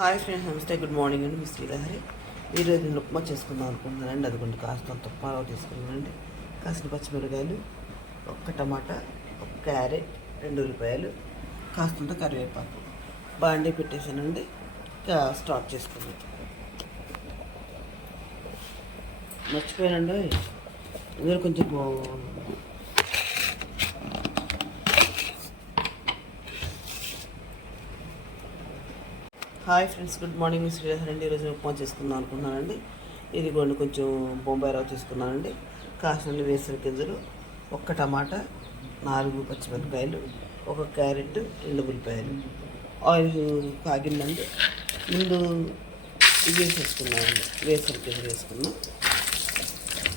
Hi friends, నమస్తే, good morning అండి. మీ శ్రీలహరి. ఈరోజు నేను ఉప్మా చేసుకుందాం అనుకుంటున్నానండి. అదిగోండి కాస్త ఉప్మా రవ్వ తీసుకున్నానండి. కాసిన పచ్చిమిరకాయలు, ఒక్క టమాటా, ఒక క్యారెట్, 2 ఉల్లిపాయలు, కాస్తంత కరివేపాకు బాండీ పెట్టేసానండి. ఇంకా స్టార్ట్ చేసుకున్నాం. మర్చిపోయానండి, మీరు కొంచెం హాయ్ ఫ్రెండ్స్, గుడ్ మార్నింగ్. మీ శ్రీలహరి అండి. ఈరోజు ఉప్మా చేసుకుందాం అనుకున్నానండి. ఇదిగోండి కొంచెం బొంబాయి రవ్వ తీసుకున్నానండి. కాసిన వేసిన గింజలు, ఒక్క టమాటా, 4 పచ్చిమిరపకాయలు, ఒక క్యారెట్, 2 ఉల్లిపాయలు. ఆయిల్ కాగిందండి. ముందు ఇది వేసేసుకున్నానండి. వేసిన గింజలు వేసుకున్నాం.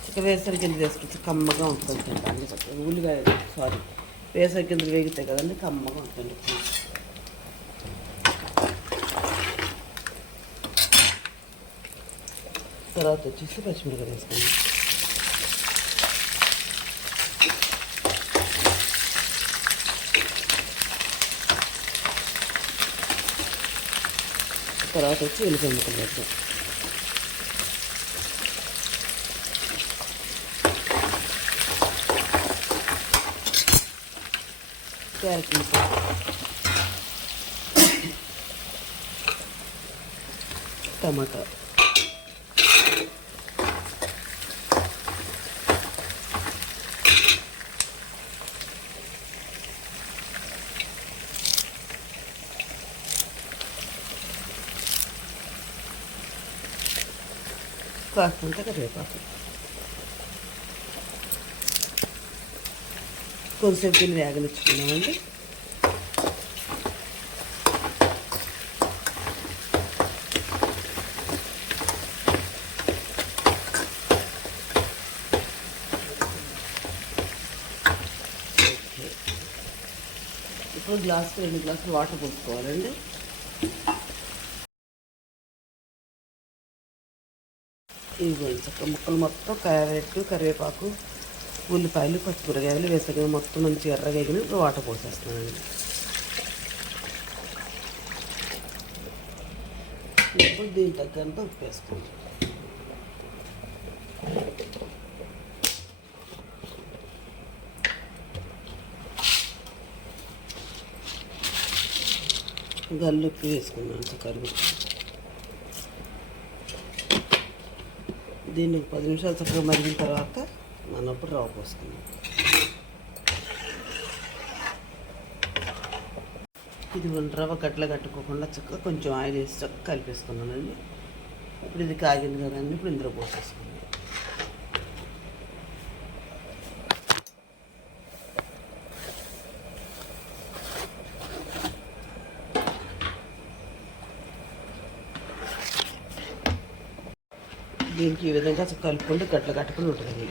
ఇక వేసిన గింజలు వేసుకుంటే కమ్మగా ఉంటుంది అండి. ఉల్లిపాయ వేసిన గింజలు వేగితే కదండి కమ్మగా ఉంటుంది. తర్వాత వచ్చేసి పచ్చిమిరపకాయ వేసుకుందాం. తర్వాత వచ్చి ఎల్లిపాయ ముక్కలు వేద్దాం. క్యారెట్ ముక్కలు, టమాటా, కాస్తంత కరివేపాకు, కొంచెంసేపు దీన్ని వేగనిచ్చుకున్నామండి. ఇప్పుడు గ్లాసుకి 2 గ్లాసులు వాటర్ పోసుకోవాలండి. ఇదిగోండి చక్క ముక్కలు మొత్తం క్యారెట్, కరివేపాకు, ఉల్లిపాయలు, పచ్చిమిరకాయలు వేసగా మొత్తం మంచి ఎర్రగా వేగిన ఇప్పుడు వాటర్ పోసేస్తున్నానండి. ఇప్పుడు దీని తగ్గంత ఉప్పు వేసుకోండి. గల్లుప్పు వేసుకున్నాను చక్కగా. దీన్ని 10 నిమిషాలు చక్కగా మరిగిన తర్వాత మనప్పుడు రవ్వ పోసుకుందాం. ఇది రవ్వ గట్ల కట్టుకోకుండా చక్కగా కొంచెం ఆయిల్ వేసి చక్కగా కలిపేసుకున్నానండి. ఇప్పుడు ఇది కాగింది కదండి, ఇప్పుడు ఇందులో పోసేసుకుందాం. దీనికి ఈ విధంగా కలుపుకుంటూ గట్ల కట్టుకుని ఉంటుంది.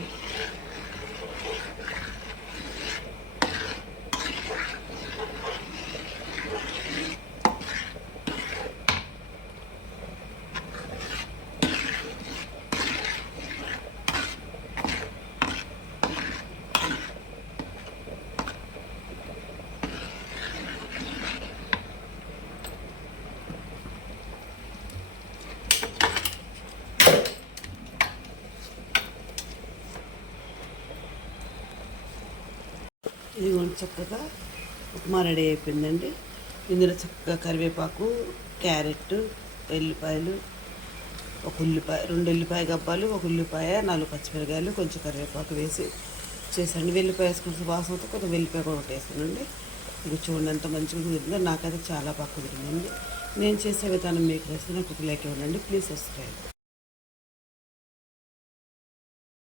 ఇది చక్కగా ఉప్మా రెడీ అయిపోయిందండి. ఇందులో చక్కగా కరివేపాకు, క్యారెట్, ఎల్లిపాయలు, ఒక ఉల్లిపాయ, 2 ఎల్లిపాయ గబ్బాలు, ఒక ఉల్లిపాయ, 4 పచ్చిమిరకాయలు, కొంచెం కరివేపాకు వేసి చేశాను. వెల్లిపాయ వేసుకుంటే వాసనతో కొంచెం వెల్లిపాయ కూడా వేసానండి. ఇది చూడండి ఎంత మంచిగా కుదిరిందో. నాకైతే చాలా బాగా కుదిరిందండి. నేను చేసే విధానం మీకు నచ్చితే నాకు ఒక లైక్ ఇవ్వండి. Please subscribe.